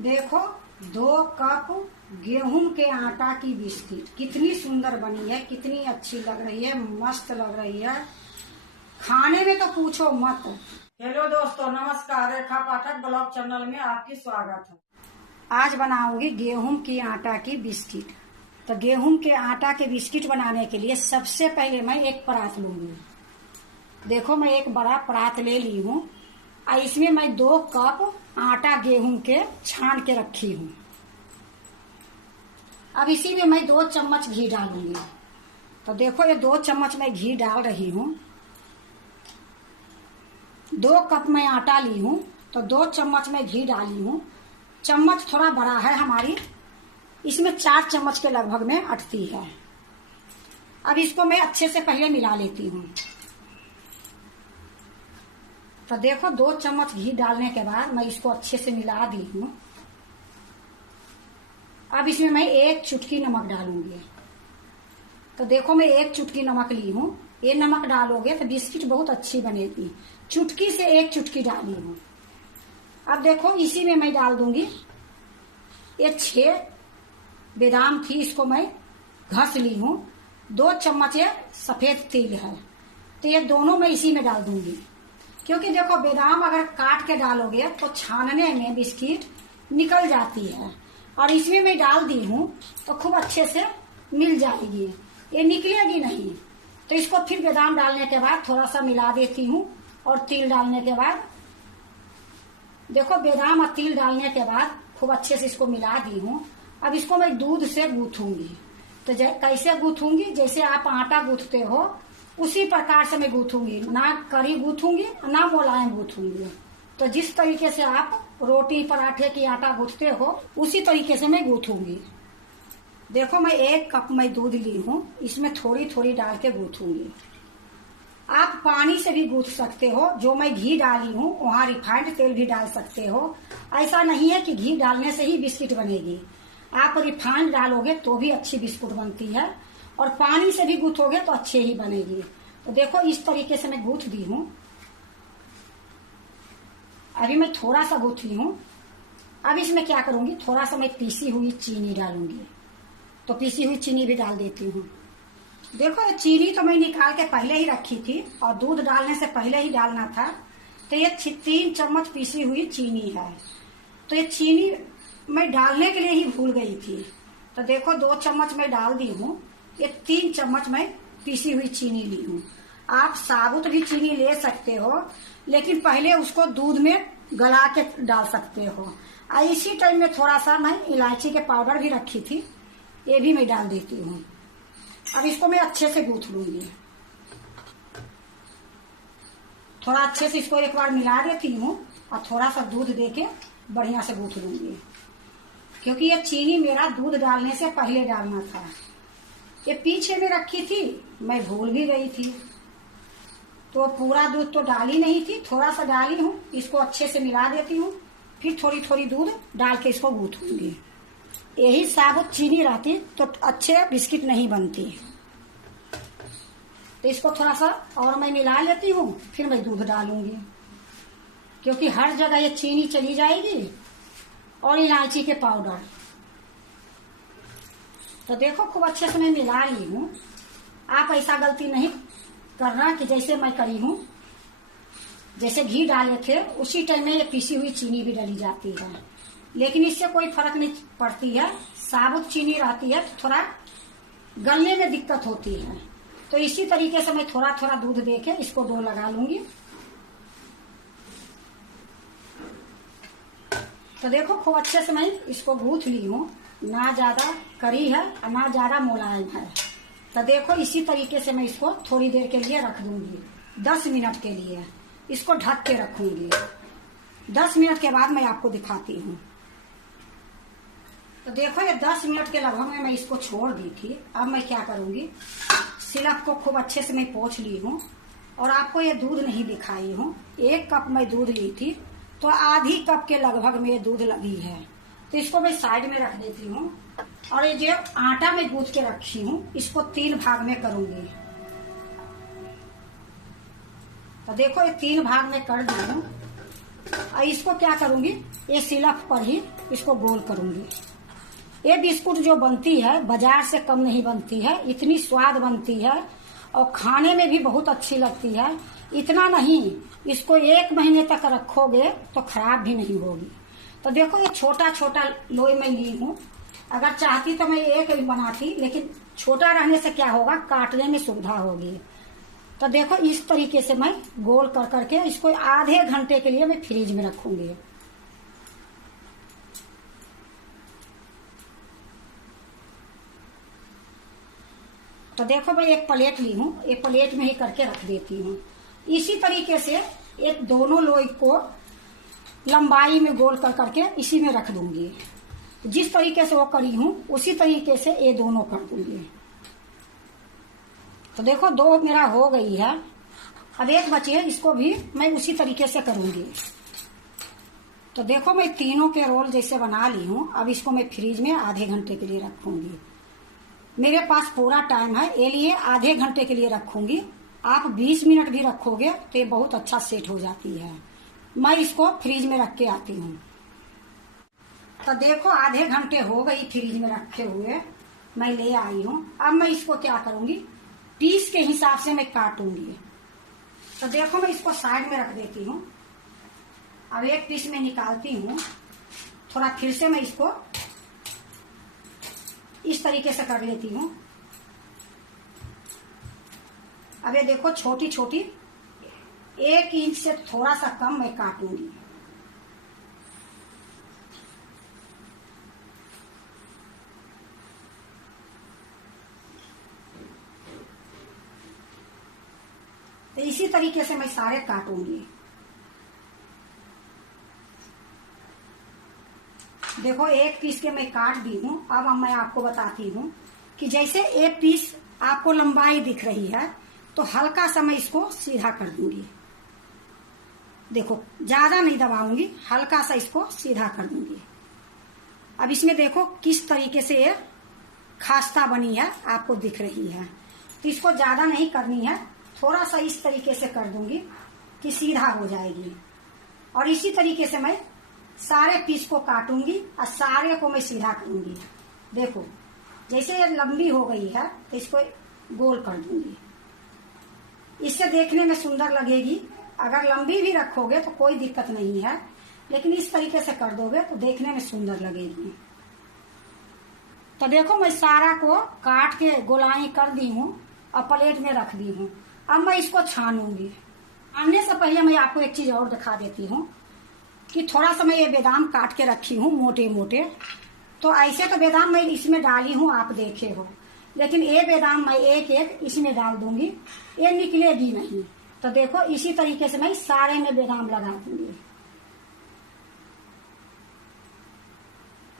देखो 2 कप गेहूं के आटा की बिस्किट कितनी सुंदर बनी है, कितनी अच्छी लग रही है, मस्त लग रही है। खाने में तो पूछो मत। हेलो दोस्तों, नमस्कार। रेखा पाठक ब्लॉग चैनल में आपकी स्वागत है। आज बनाऊंगी गेहूं की आटा की बिस्किट। तो गेहूं के आटा के बिस्किट बनाने के लिए सबसे पहले मैं एक परात लूंगी। देखो मैं एक बड़ा परात ले ली हूँ और इसमें मैं 2 कप आटा गेहूं के छान के रखी हूँ। अब इसी में मैं 2 चम्मच घी डालूंगी। तो देखो ये 2 चम्मच मैं घी डाल रही हूँ। 2 कप मैं आटा ली हूँ तो 2 चम्मच मैं घी डाली हूँ। चम्मच थोड़ा बड़ा है हमारी, इसमें 4 चम्मच के लगभग में अटती है। अब इसको मैं अच्छे से पहले मिला लेती हूँ। तो देखो 2 चम्मच घी डालने के बाद मैं इसको अच्छे से मिला दी हूँ। अब इसमें मैं 1 चुटकी नमक डालूंगी। तो देखो मैं 1 चुटकी नमक ली हूँ। ये नमक डालोगे तो बिस्किट बहुत अच्छी बनेगी। चुटकी से 1 चुटकी डाली हूँ। अब देखो इसी में मैं डाल दूंगी ये 6 बादाम थी, इसको मैं घस ली हूँ। 2 चम्मच ये सफेद तिल है, तो ये दोनों मैं इसी में डाल दूंगी। क्योंकि देखो बादाम अगर काट के डालोगे तो छानने में बिस्किट निकल जाती है, और इसमें मैं डाल दी हूँ तो खूब अच्छे से मिल जाएगी, ये निकलेगी नहीं। तो इसको फिर बादाम डालने के बाद थोड़ा सा मिला देती हूँ। और तिल डालने के बाद देखो बादाम और तिल डालने के बाद खूब अच्छे से इसको मिला दी हूँ। अब इसको मैं दूध से गूंथूंगी। तो कैसे गूंथूंगी, जैसे आप आटा गूंथते हो उसी प्रकार से मैं गूंथूंगी। ना कड़ी गूंथूंगी ना मुलायम गूंथूंगी। तो जिस तरीके से आप रोटी पराठे की आटा गूंथते हो उसी तरीके से मैं गूंथूंगी। देखो मैं 1 कप मैं दूध ली हूँ, इसमें थोड़ी थोड़ी डाल के गूंथूंगी। आप पानी से भी गूंथ सकते हो। जो मैं घी डाली हूँ वहाँ रिफाइंड तेल भी डाल सकते हो। ऐसा नहीं है कि घी डालने से ही बिस्किट बनेगी। आप रिफाइंड डालोगे तो भी अच्छी बिस्कुट बनती है, और पानी से भी गूंथोगे तो अच्छे ही बनेगी। तो देखो इस तरीके से मैं गूंथ दी हूँ। अभी मैं थोड़ा सा गूंथी हूँ। अब इसमें क्या करूंगी, थोड़ा सा मैं पीसी हुई चीनी डालूंगी। तो पीसी हुई चीनी भी डाल देती हूँ। देखो ये चीनी तो मैं निकाल के पहले ही रखी थी और दूध डालने से पहले ही डालना था। तो ये 3 चम्मच पीसी हुई चीनी है। तो ये चीनी मैं डालने के लिए ही भूल गई थी। तो देखो 2 चम्मच मैं डाल दी हूँ। ये 3 चम्मच मैं पीसी हुई चीनी ली हूँ। आप साबुत भी चीनी ले सकते हो, लेकिन पहले उसको दूध में गला के डाल सकते हो। और इसी टाइम में थोड़ा सा मैं इलायची के पाउडर भी रखी थी, ये भी मैं डाल देती हूँ। अब इसको मैं अच्छे से गूंथ लूंगी। थोड़ा अच्छे से इसको एक बार मिला देती हूँ और थोड़ा सा दूध देके बढ़िया से गूंथ लूंगी। क्योंकि ये चीनी मेरा दूध डालने से पहले डालना था। ये पीछे में रखी थी, मैं भूल भी गई थी। तो पूरा दूध तो डाली नहीं थी, थोड़ा सा डाली हूँ। इसको अच्छे से मिला देती हूँ, फिर थोड़ी थोड़ी दूध डाल के इसको गूंथूंगी। यही साबुत चीनी रहती तो अच्छे बिस्किट नहीं बनती। तो इसको थोड़ा सा और मैं मिला लेती हूँ, फिर मैं दूध डालूंगी। क्योंकि हर जगह ये चीनी चली जाएगी और इलायची के पाउडर। तो देखो खूब अच्छे से मैं मिला ली हूँ। आप ऐसा गलती नहीं करना कि जैसे मैं करी हूँ, जैसे घी डाले थे उसी टाइम में ये पीसी हुई चीनी भी डाली जाती है, लेकिन इससे कोई फर्क नहीं पड़ती है। साबुत चीनी रहती है तो थोड़ा गलने में दिक्कत होती है। तो इसी तरीके से मैं थोड़ा थोड़ा दूध देके इसको डो लगा लूंगी। तो देखो खूब अच्छे से मैं इसको गूंथ ली हूँ। ना ज्यादा कड़ी है और ना ज्यादा मुलायम है। तो देखो इसी तरीके से मैं इसको थोड़ी देर के लिए रख दूंगी, 10 मिनट के लिए इसको ढक के रखूंगी। 10 मिनट के बाद मैं आपको दिखाती हूँ। तो देखो ये 10 मिनट के लगभग में मैं इसको छोड़ दी थी। अब मैं क्या करूंगी, सिरप को खूब अच्छे से मैं पोंछ ली हूँ। और आपको ये दूध नहीं दिखाई हूँ। 1 कप मैं दूध ली थी तो आधी कप के लगभग में ये दूध लगी है। तो इसको मैं साइड में रख देती हूँ। और ये जो आटा मैं गूंथ के रखी हूँ इसको 3 भाग में करूंगी। तो देखो ये 3 भाग में कर दी हूँ। और इसको क्या करूंगी, ये सिलफ पर ही इसको गोल करूंगी। ये बिस्कुट जो बनती है बाजार से कम नहीं बनती है, इतनी स्वाद बनती है और खाने में भी बहुत अच्छी लगती है। इतना नहीं, इसको 1 महीने तक रखोगे तो खराब भी नहीं होगी। तो देखो ये छोटा छोटा लोई मैं ली हूँ। अगर चाहती तो मैं एक ही बनाती, लेकिन छोटा रहने से क्या होगा, काटने में सुविधा होगी। तो देखो इस तरीके से मैं गोल कर करके इसको आधे घंटे के लिए मैं फ्रिज में रखूंगी। तो देखो मैं एक प्लेट ली हूँ, एक प्लेट में ही करके रख देती हूँ। इसी तरीके से एक दोनों लोई को लंबाई में गोल कर करके इसी में रख दूंगी। जिस तरीके से वो करी हूँ उसी तरीके से ये दोनों कर दूंगी। तो देखो 2 मेरा हो गई है। अब एक बची है, इसको भी मैं उसी तरीके से करूंगी। तो देखो मैं तीनों के रोल जैसे बना ली हूँ। अब इसको मैं फ्रिज में आधे घंटे के लिए रखूंगी। मेरे पास पूरा टाइम है, ये लिए आधे घंटे के लिए रखूंगी। आप 20 मिनट भी रखोगे तो ये बहुत अच्छा सेट हो जाती है। मैं इसको फ्रिज में रख के आती हूँ। तो देखो आधे घंटे हो गई फ्रिज में रखे हुए, मैं ले आई हूँ। अब मैं इसको क्या करूंगी, पीस के हिसाब से मैं काटूंगी। तो देखो मैं इसको साइड में रख देती हूँ। अब एक पीस में निकालती हूँ। थोड़ा फिर से मैं इसको इस तरीके से कर लेती हूँ। अब ये देखो छोटी छोटी 1 इंच से थोड़ा सा कम मैं काटूंगी। तो इसी तरीके से मैं सारे काटूंगी। देखो एक पीस के मैं काट दी हूँ। अब मैं आपको बताती हूँ कि जैसे एक पीस आपको लंबाई दिख रही है तो हल्का सा मैं इसको सीधा कर दूंगी। देखो ज्यादा नहीं दबाऊंगी, हल्का सा इसको सीधा कर दूंगी। अब इसमें देखो किस तरीके से ये खास्ता बनी है, आपको दिख रही है। तो इसको ज्यादा नहीं करनी है, थोड़ा सा इस तरीके से कर दूंगी कि सीधा हो जाएगी। और इसी तरीके से मैं सारे पीस को काटूंगी और सारे को मैं सीधा करूंगी। देखो जैसे ये लंबी हो गई है तो इसको गोल कर दूंगी। इससे देखने में सुंदर लगेगी। अगर लंबी भी रखोगे तो कोई दिक्कत नहीं है, लेकिन इस तरीके से कर दोगे तो देखने में सुंदर लगेगी। तो देखो मैं सारा को काट के गोलाई कर दी हूँ और प्लेट में रख दी हूँ। अब मैं इसको छानूंगी। छानने से पहले मैं आपको एक चीज और दिखा देती हूँ कि थोड़ा सा मैं ये बादाम काट के रखी हूँ मोटे मोटे। तो ऐसे तो बादाम मैं इसमें डाली हूँ, आप देखे हो, लेकिन ये बादाम मैं एक एक इसमें डाल दूंगी, ये निकलेगी नहीं। तो देखो इसी तरीके से मैं सारे में बादाम लगा दूंगी।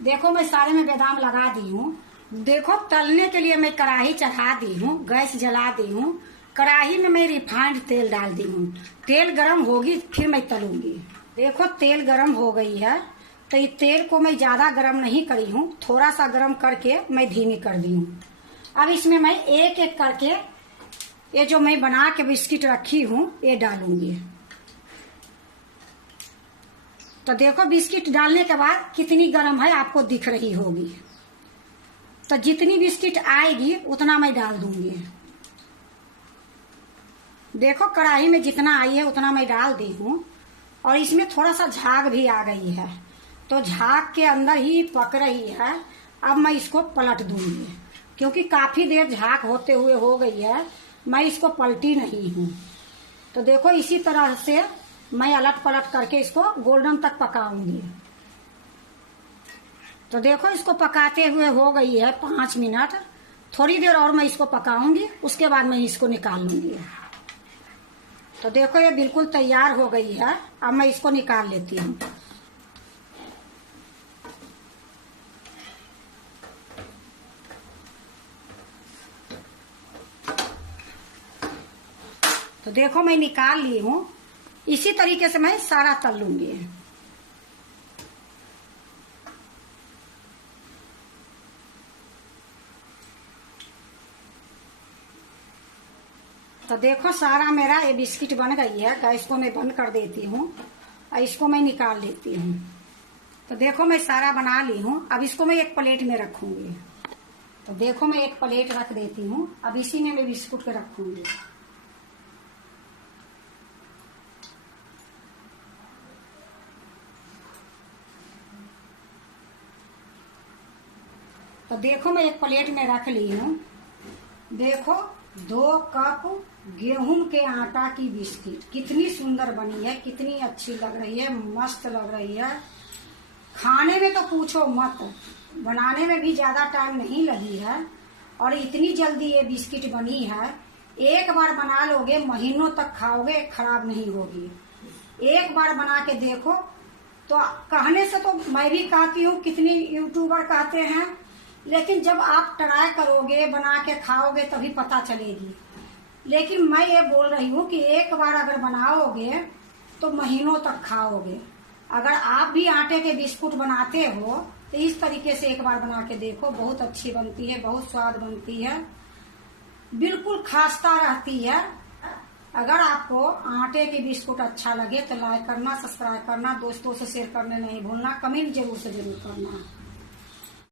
देखो मैं सारे में बादाम लगा दी हूँ। देखो तलने के लिए मैं कढ़ाई चढ़ा दी हूँ, गैस जला दी हूँ। कढ़ाई में मैं रिफाइंड तेल डाल दी हूँ। तेल गरम होगी फिर मैं तलूंगी। देखो तेल गरम हो गई है। तो ये तेल को मैं ज्यादा गरम नहीं करी हूँ, थोड़ा सा गरम करके मैं धीमी कर दी हूँ। अब इसमें मैं एक एक करके ये जो मैं बना के बिस्किट रखी हूँ ये डालूंगी। तो देखो बिस्किट डालने के बाद कितनी गरम है आपको दिख रही होगी। तो जितनी बिस्किट आएगी उतना मैं डाल दूंगी। देखो कढ़ाई में जितना आई है उतना मैं डाल दी हूँ। और इसमें थोड़ा सा झाग भी आ गई है, तो झाग के अंदर ही पक रही है। अब मैं इसको पलट दूंगी, क्योंकि काफी देर झाग होते हुए हो गई है, मैं इसको पलटी नहीं हूँ। तो देखो इसी तरह से मैं अलट पलट करके इसको गोल्डन तक पकाऊंगी। तो देखो इसको पकाते हुए हो गई है 5 मिनट। थोड़ी देर और मैं इसको पकाऊंगी, उसके बाद मैं इसको निकाल लूंगी। तो देखो ये बिल्कुल तैयार हो गई है। अब मैं इसको निकाल लेती हूँ। तो देखो मैं निकाल ली हूँ। इसी तरीके से मैं सारा तल लूंगी। तो देखो सारा मेरा ये बिस्किट बन गई है। गैस को मैं बंद कर देती हूँ और इसको मैं निकाल लेती हूँ। तो देखो मैं सारा बना ली हूँ। अब इसको मैं एक प्लेट में रखूंगी। तो देखो मैं एक प्लेट रख देती हूँ। अब इसी में मैं बिस्कुट के रखूंगी। तो देखो मैं एक प्लेट में रख ली हूँ। देखो 2 कप गेहूं के आटा की बिस्किट कितनी सुंदर बनी है, कितनी अच्छी लग रही है, मस्त लग रही है। खाने में तो पूछो मत, बनाने में भी ज्यादा टाइम नहीं लगी है और इतनी जल्दी ये बिस्किट बनी है। एक बार बना लोगे महीनों तक खाओगे, खराब नहीं होगी। एक बार बना के देखो। तो कहने से तो मैं भी कहती हूँ, कितनी यूट्यूबर कहते हैं, लेकिन जब आप ट्राई करोगे, बना के खाओगे तभी पता चलेगी। लेकिन मैं ये बोल रही हूँ कि एक बार अगर बनाओगे तो महीनों तक खाओगे। अगर आप भी आटे के बिस्कुट बनाते हो तो इस तरीके से एक बार बना के देखो, बहुत अच्छी बनती है, बहुत स्वाद बनती है, बिल्कुल खास्ता रहती है। अगर आपको आटे के बिस्कुट अच्छा लगे तो लाइक करना, सब्सक्राइब करना, दोस्तों से शेयर करने नहीं भूलना, कमेंट जरूर से जरूर करना।